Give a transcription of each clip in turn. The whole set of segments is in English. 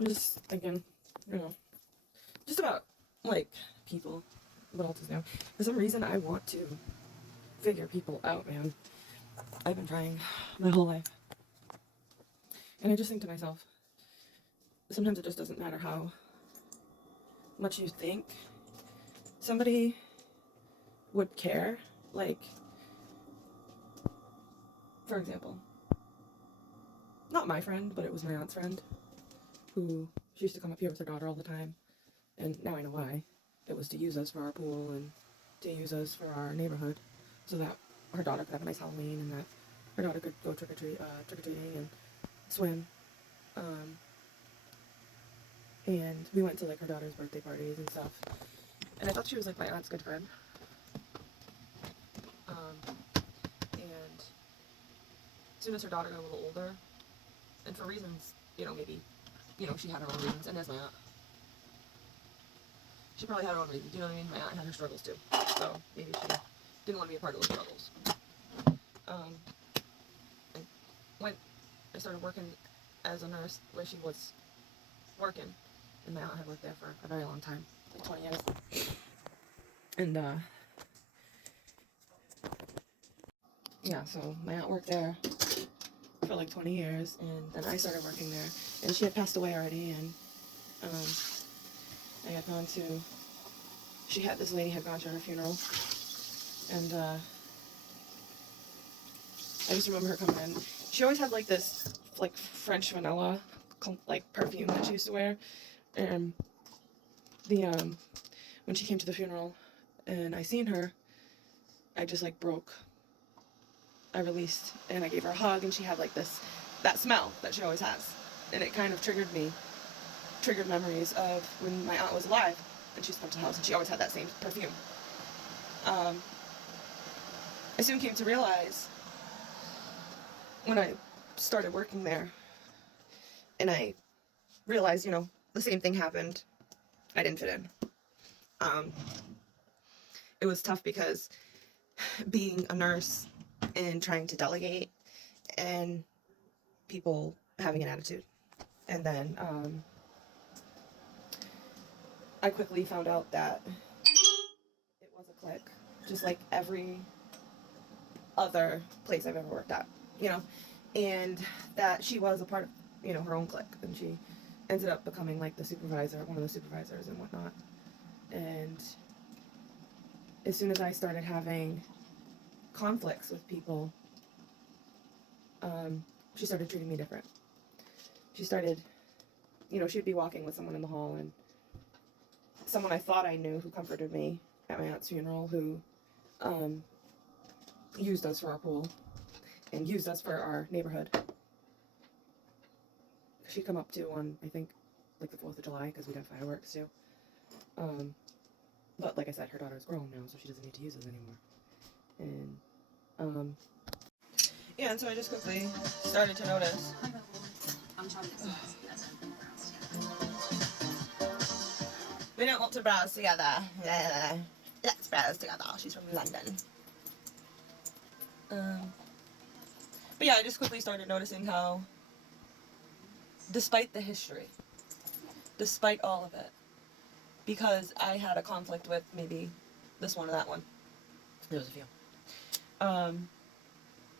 I'm just thinking, you know, just about, like, people, what else is new. For some reason, I want to figure people out, man. I've been trying my whole life. And I just think to myself, sometimes it just doesn't matter how much you think somebody would care. Like, for example, not my friend, but it was my aunt's friend, who she used to come up here with her daughter all the time. And now I know why. It was to use us for our pool and to use us for our neighborhood, so that her daughter could have a nice Halloween and that her daughter could go trick-or-treating and swim. And we went to like her daughter's birthday parties and stuff. And I thought she was like my aunt's good friend. And as soon as her daughter got a little older, and for reasons, maybe, she had her own reasons, and as my aunt, she probably had her own reasons, you know what I mean? My aunt had her struggles too, so maybe she didn't want to be a part of those struggles. And when I started working as a nurse where she was working, and my aunt had worked there for a very long time, like 20 years. And, yeah, so my aunt worked there for like 20 years, and then I started working there, and she had passed away already, and, I had gone to, this lady had gone to her funeral, and, I just remember her coming in. She always had like this, like, French vanilla, like, perfume that she used to wear, and when she came to the funeral, and I seen her, I just, like, broke. I released, and I gave her a hug, and she had, like, that smell that she always has, and it kind of triggered memories of when my aunt was alive, and she used to come to the house, and she always had that same perfume. I soon came to realize, when I started working there, and I realized, the same thing happened, I didn't fit in. It was tough because being a nurse and trying to delegate and people having an attitude. And then I quickly found out that it was a clique, just like every other place I've ever worked at, and that she was a part of, her own clique, and she ended up becoming like one of the supervisors and whatnot. And as soon as I started having conflicts with people, she started treating me different. She started, she'd be walking with someone in the hall, and someone I thought I knew who comforted me at my aunt's funeral, who used us for our pool and used us for our neighborhood. She'd come up to on, I think, like the 4th of July, because we'd have fireworks too. But like I said, her daughter's grown now, so she doesn't need to use us anymore. And yeah, and so I just quickly started to notice. We don't want to browse together. Let's browse together. She's from London. But yeah, I just quickly started noticing how, despite the history, despite all of it, because I had a conflict with maybe this one or that one, there was a few. I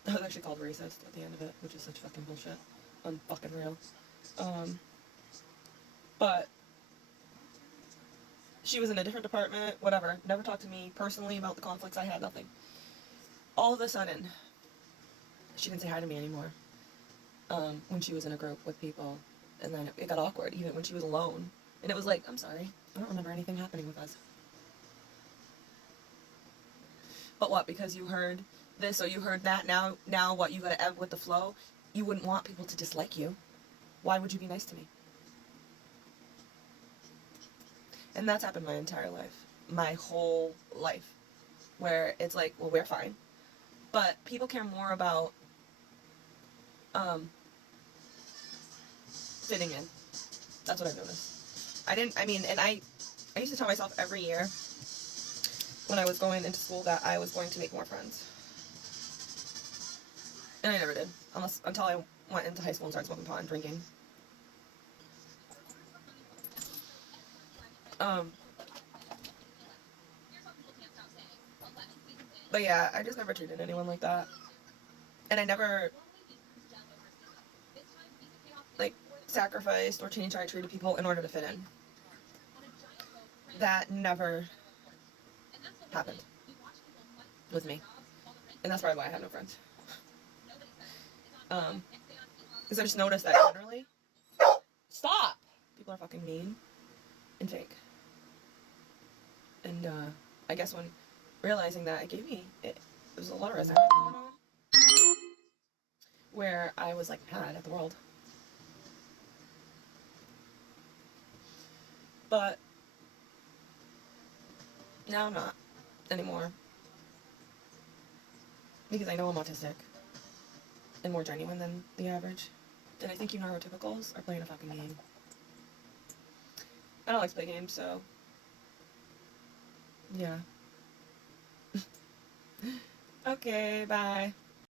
was actually called racist at the end of it, which is such fucking bullshit. Unfucking real. But she was in a different department, whatever. Never talked to me personally about the conflicts I had, nothing. All of a sudden, she didn't say hi to me anymore. When she was in a group with people, and then it got awkward, even when she was alone. And it was like, I'm sorry, I don't remember anything happening with us. But what, because you heard this or you heard that, now what, you gotta ebb with the flow? You wouldn't want people to dislike you. Why would you be nice to me? And that's happened my entire life. My whole life. Where it's like, well, we're fine. But people care more about fitting in. That's what I've noticed. I used to tell myself every year when I was going into school that I was going to make more friends. And I never did. Until I went into high school and started smoking pot and drinking. Um, but yeah, I just never treated anyone like that. And I never, like, sacrificed or changed how I treated people in order to fit in. That never happened with me. And that's probably why I have no friends. Because I just noticed that generally, stop! People are fucking mean and fake. And I guess when realizing that, it was a lot of resentment going on, where I was like mad at the world. But now I'm not anymore. Because I know I'm autistic and more genuine than the average. And I think you neurotypicals are playing a fucking game. I don't like to play games, so yeah. Okay, bye.